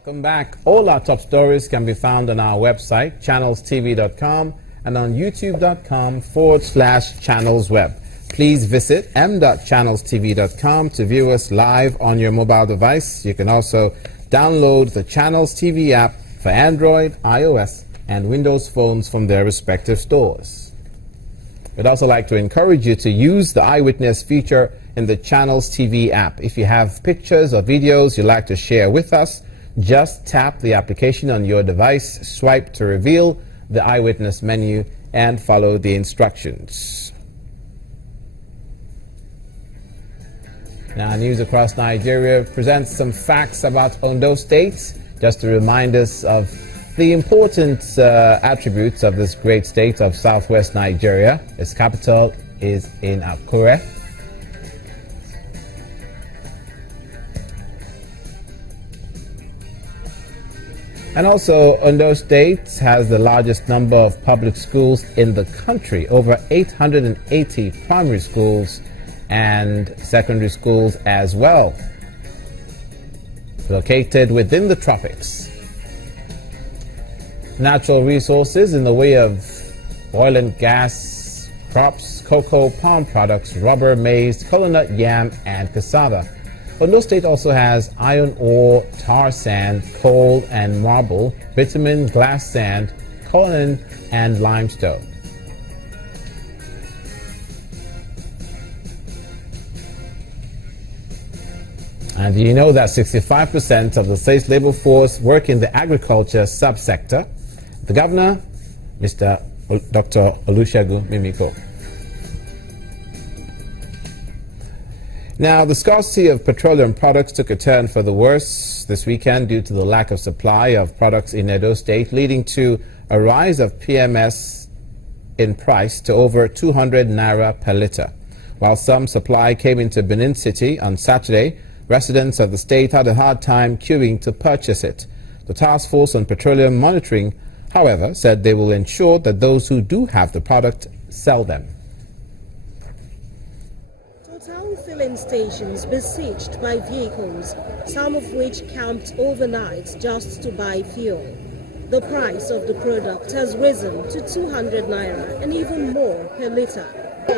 Welcome back. All our top stories can be found on our website, channelstv.com, and on youtube.com/channelsweb. Please visit m.channelstv.com to view us live on your mobile device. You can also download the Channels TV app for Android, iOS, and Windows phones from their respective stores. We'd also like to encourage you to use the Eyewitness feature in the Channels TV app. If you have pictures or videos you'd like to share with us, just tap the application on your device, swipe to reveal the Eyewitness menu, and follow the instructions. Now, News Across Nigeria presents some facts about Ondo State, just to remind us of the important attributes of this great state of southwest Nigeria. Its capital is in Al-Makura. And also, Ondo State has the largest number of public schools in the country, over 880 primary schools and secondary schools as well, located within the tropics. Natural resources in the way of oil and gas, crops, cocoa, palm products, rubber, maize, coconut, yam, and cassava. Ondo State also has iron ore, tar sand, coal and marble, bitumen, glass sand, coltan, and limestone. And do you know that 65% of the state's labor force work in the agriculture subsector? The governor, Dr. Olusegun Mimiko. Now, the scarcity of petroleum products took a turn for the worse this weekend due to the lack of supply of products in Edo State, leading to a rise of PMS in price to over 200 naira per litre. While some supply came into Benin City on Saturday, residents of the state had a hard time queuing to purchase it. The Task Force on Petroleum Monitoring, however, said they will ensure that those who do have the product sell them. Filling stations besieged by vehicles, some of which camped overnight just to buy fuel. The price of the product has risen to 200 naira and even more per litre.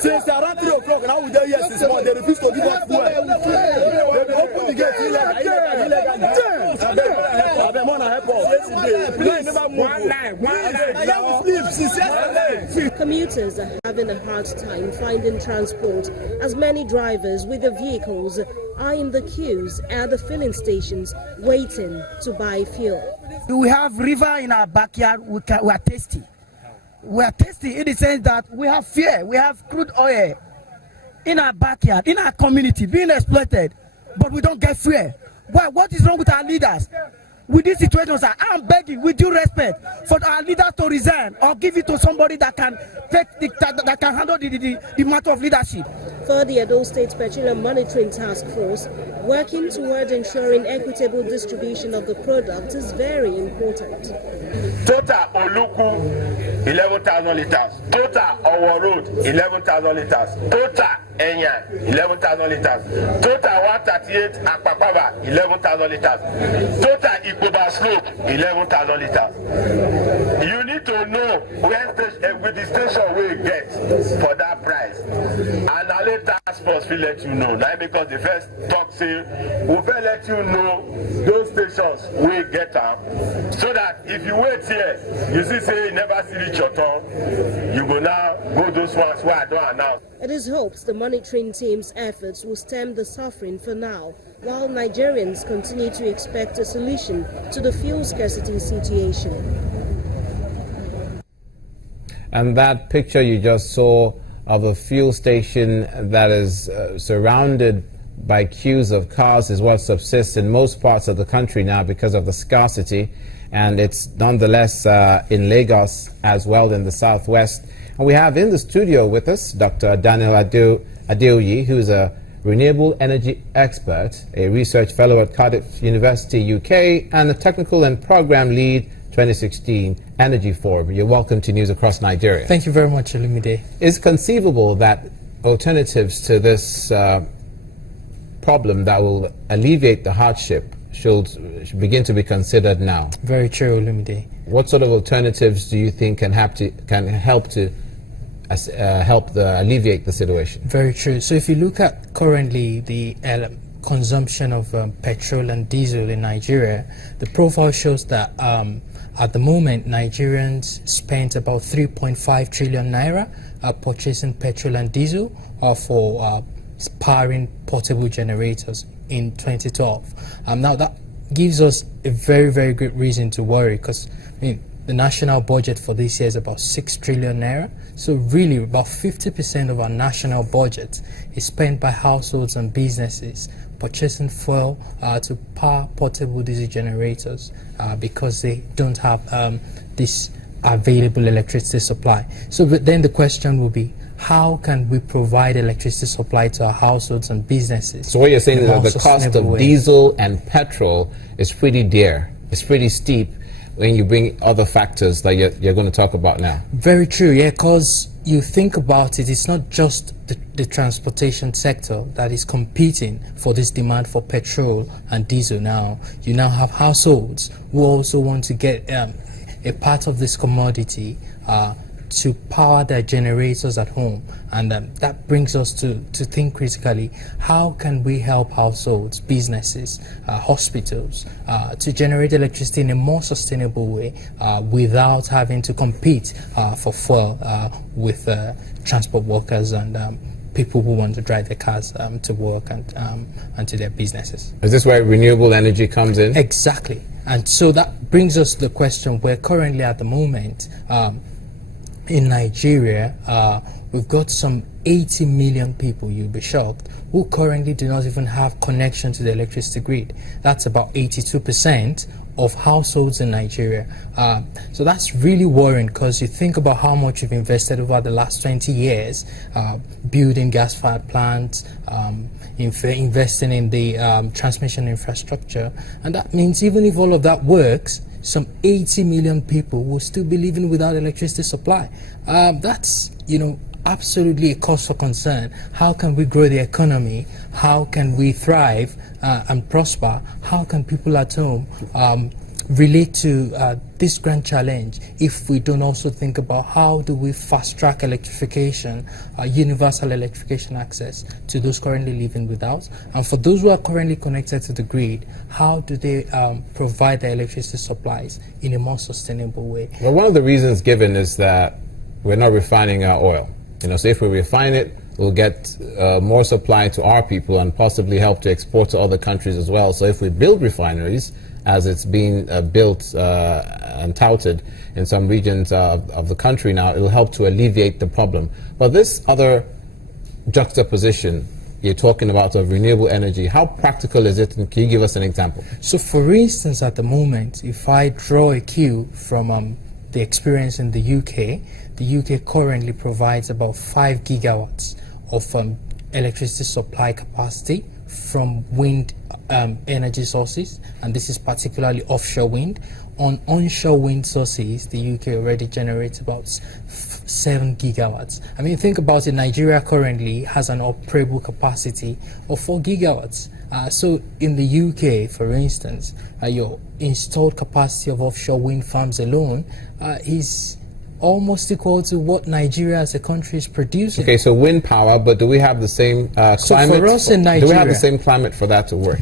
Since around 3 o'clock, now we there yes this morning, they refuse to give us fuel. They open the gate Commuters are having a hard time finding transport as many drivers with their vehicles are in the queues at the filling stations waiting to buy fuel. We have river in our backyard. We are thirsty. We are thirsty in the sense that we have fear. We have crude oil in our backyard, in our community, being exploited, but we don't get fuel. Why? What is wrong with our leaders? With these situations, I'm begging, with due respect, for our leaders to resign or give it to somebody that can that can handle the matter of leadership. For the Edo State Petroleum Monitoring Task Force, working toward ensuring equitable distribution of the product is very important. Total Oluku, 11,000 litres. Total Owo Road, 11,000 litres. Total Enya, 11,000 litres. Total 138 Akpakpava, 11,000 litres. Total Ikoba Slope, 11,000 litres. You need to know where with the station we get for that price. And I'll let task force will let you know. Now because the first talk say we'll let you know those stations we get them, so that if you wait here, you see say you never see reach your turn, you go now go those ones where I don't announce. It is hoped the monitoring team's efforts will stem the suffering for now, while Nigerians continue to expect a solution to the fuel scarcity situation. And that picture you just saw of a fuel station that is surrounded by queues of cars is what subsists in most parts of the country now because of the scarcity. And it's nonetheless in Lagos as well in the southwest. And we have in the studio with us Dr. Daniel Adeoye, who's a renewable energy expert, a research fellow at Cardiff University, UK, and a technical and program lead 2016 Energy Forum. You're welcome to News Across Nigeria. Thank you very much, Olumide. Is conceivable that alternatives to this problem that will alleviate the hardship should begin to be considered now. Very true, Olumide. What sort of alternatives do you think can help to alleviate the situation? Very true. So if you look at currently the consumption of petrol and diesel in Nigeria, the profile shows that at the moment Nigerians spent about 3.5 trillion naira purchasing petrol and diesel for powering portable generators in 2012. Now that gives us a very, very good reason to worry, because the national budget for this year is about 6 trillion naira. So really about 50% of our national budget is spent by households and businesses purchasing fuel to power portable diesel generators because they don't have this available electricity supply. So but then the question will be, how can we provide electricity supply to our households and businesses? So what you're saying is that the cost of diesel and petrol is pretty dear, it's pretty steep when you bring other factors that you're going to talk about now. Very true, yeah, because you think about it, it's not just the transportation sector that is competing for this demand for petrol and diesel now. You now have households who also want to get a part of this commodity to power their generators at home, and that brings us to think critically, how can we help households, businesses, hospitals to generate electricity in a more sustainable way without having to compete for fuel with transport workers and people who want to drive their cars to work and to their businesses. Is this where renewable energy comes in? Exactly. And so that brings us to the question where currently at the moment in Nigeria, we've got some 80 million people, you'll be shocked, who currently do not even have connection to the electricity grid. That's about 82% of households in Nigeria. So that's really worrying, because you think about how much you've invested over the last 20 years building gas-fired plants, investing in the transmission infrastructure, and that means even if all of that works, some 80 million people will still be living without electricity supply. That's, absolutely a cause for concern. How can we grow the economy? How can we thrive and prosper? How can people at home relate to this grand challenge if we don't also think about how do we fast track electrification, universal electrification access to those currently living without, and for those who are currently connected to the grid, how do they provide their electricity supplies in a more sustainable way? Well, one of the reasons given is that we're not refining our oil. So if we refine it, we'll get more supply to our people and possibly help to export to other countries as well. So if we build refineries, as it's being built and touted in some regions of the country now, it'll help to alleviate the problem. But this other juxtaposition you're talking about of renewable energy, how practical is it, and can you give us an example? So for instance, at the moment, if I draw a cue from the experience in the UK currently provides about 5 gigawatts of electricity supply capacity from wind energy sources, and this is particularly offshore wind. On onshore wind sources, the UK already generates about 7 gigawatts. I mean, think about it, Nigeria currently has an operable capacity of 4 gigawatts. So in the UK, for instance, your installed capacity of offshore wind farms alone is almost equal to what Nigeria as a country is producing. Okay, so wind power, but do we have the same climate? So for us in Nigeria, do we have the same climate for that to work?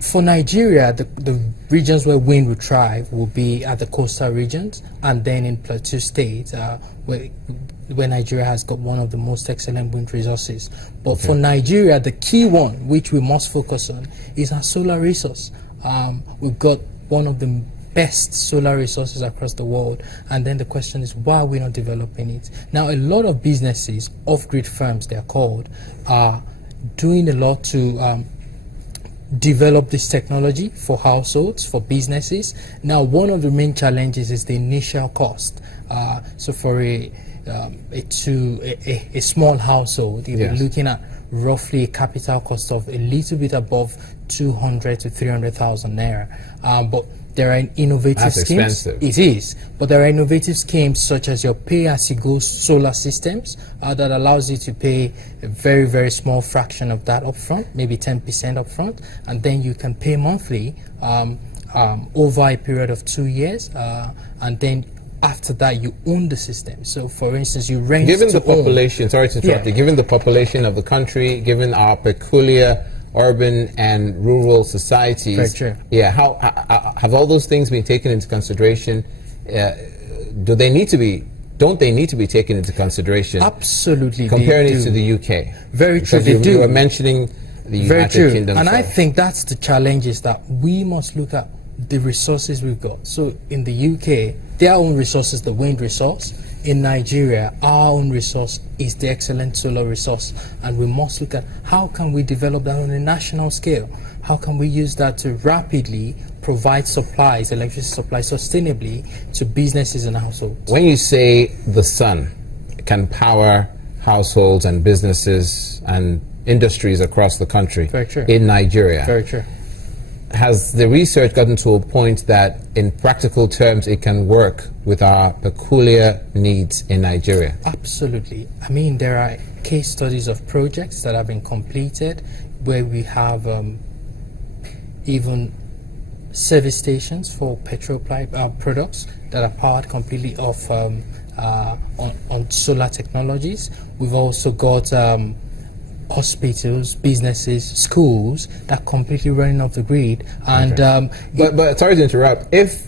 For Nigeria, the regions where wind will thrive will be at the coastal regions, and then in Plateau State, where Nigeria has got one of the most excellent wind resources. But for Nigeria, the key one, which we must focus on, is our solar resource. We've got one of the best solar resources across the world, and then the question is, why are we not developing it? Now, a lot of businesses, off-grid firms they are called, are doing a lot to develop this technology for households, for businesses. Now, one of the main challenges is the initial cost. So for a small household, you're looking at roughly a capital cost of a little bit above 200 to 300,000 naira. But there are innovative That's schemes. expensive. It is, but there are innovative schemes such as your pay-as-you-go solar systems that allows you to pay a very, very small fraction of that upfront, maybe 10% upfront, and then you can pay monthly over a period of 2 years, and then after that you own the system. So for instance, you rent Given to the population, own. sorry to interrupt you, given the population of the country, given our peculiar urban and rural societies, Very true. yeah, how have all those things been taken into consideration? Don't they need to be taken into consideration? Absolutely, Comparing they it do. to the UK. Very true, Because they do. You were mentioning the Very United true. Kingdom. And I so- think that's the challenge, is that we must look at the resources we've got. So in the UK, their own resources, the wind resource. In Nigeria, our own resource is the excellent solar resource, and we must look at how can we develop that on a national scale. How can we use that to rapidly provide supplies, electricity supply sustainably to businesses and households. When you say the sun can power households and businesses and industries across the country Very true. in Nigeria, Very true. has the research gotten to a point that in practical terms it can work with our peculiar needs in Nigeria? Absolutely. I mean, there are case studies of projects that have been completed where we have even service stations for petrol products that are powered completely off on solar technologies. We've also got hospitals, businesses, schools that are completely running off the grid. And But sorry to interrupt. If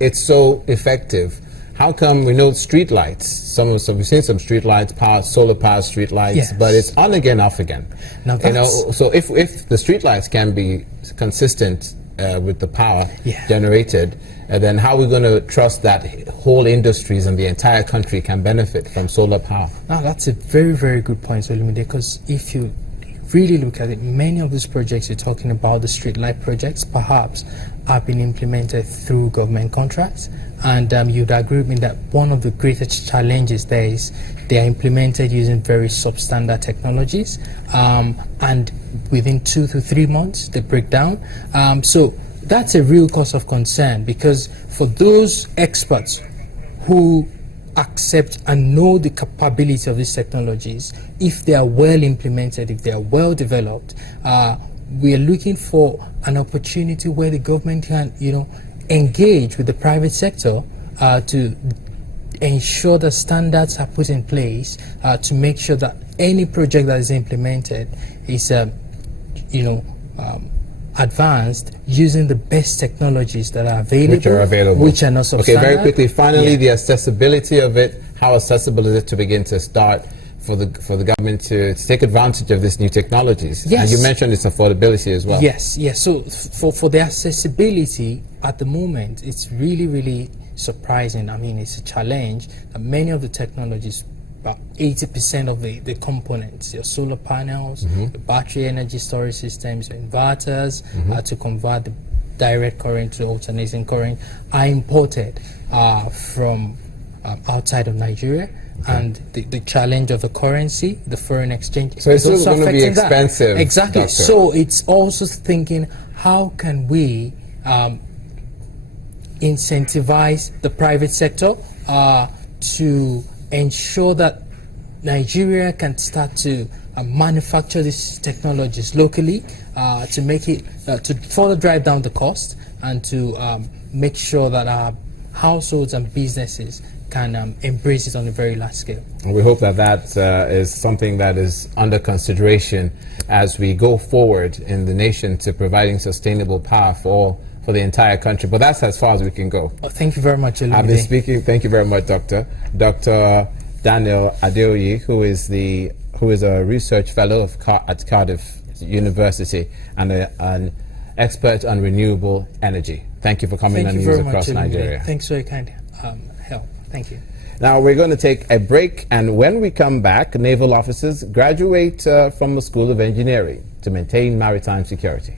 it's so effective, how come we know street lights? We've seen some street lights, solar powered street lights, Yes. but it's on again, off again. Now You know, that's- so if the street lights can be consistent with the power Yeah. generated, then how are we going to trust that whole industries and the entire country can benefit from solar power? Now that's a very, very good point, Olumide, because if you really look at it, many of these projects you're talking about, the street light projects, perhaps have been implemented through government contracts. And you'd agree with me that one of the greatest challenges there is they are implemented using very substandard technologies, and within 2 to 3 months they break down. So that's a real cause of concern, because for those experts who accept and know the capability of these technologies, if they are well implemented, if they are well developed, we are looking for an opportunity where the government can, engage with the private sector to ensure that standards are put in place to make sure that any project that is implemented is, advanced using the best technologies that are available, which are not substandard. Okay, very quickly, finally, Yeah. the accessibility of it. How accessible is it to begin to start for the government to take advantage of these new technologies? Yes. And you mentioned its affordability as well. Yes. So for the accessibility at the moment, it's really, really surprising. I mean, it's a challenge that many of the technologies, about 80% of the components, your solar panels, the battery energy storage systems, your inverters, to convert the direct current to alternating current, are imported from outside of Nigeria. And the challenge of the currency, the foreign exchange, So it's is still also going to be affecting that. expensive. Exactly. Doctor. So it's also thinking, how can we incentivize the private sector to ensure that Nigeria can start to manufacture these technologies locally, to make it to further drive down the cost, and to make sure that our households and businesses can embrace it on a very large scale. And we hope that is something that is under consideration as we go forward in the nation to providing sustainable power for the entire country. But that's as far as we can go. Thank you very much, Olumide. I've been speaking. Thank you very much, Doctor Daniel Adeoye, who is a research fellow at Cardiff University and an expert on renewable energy. Thank you for coming on News Across Nigeria. Thanks for your kind help. Thank you. Now we're going to take a break, and when we come back, naval officers graduate from the School of Engineering to maintain maritime security.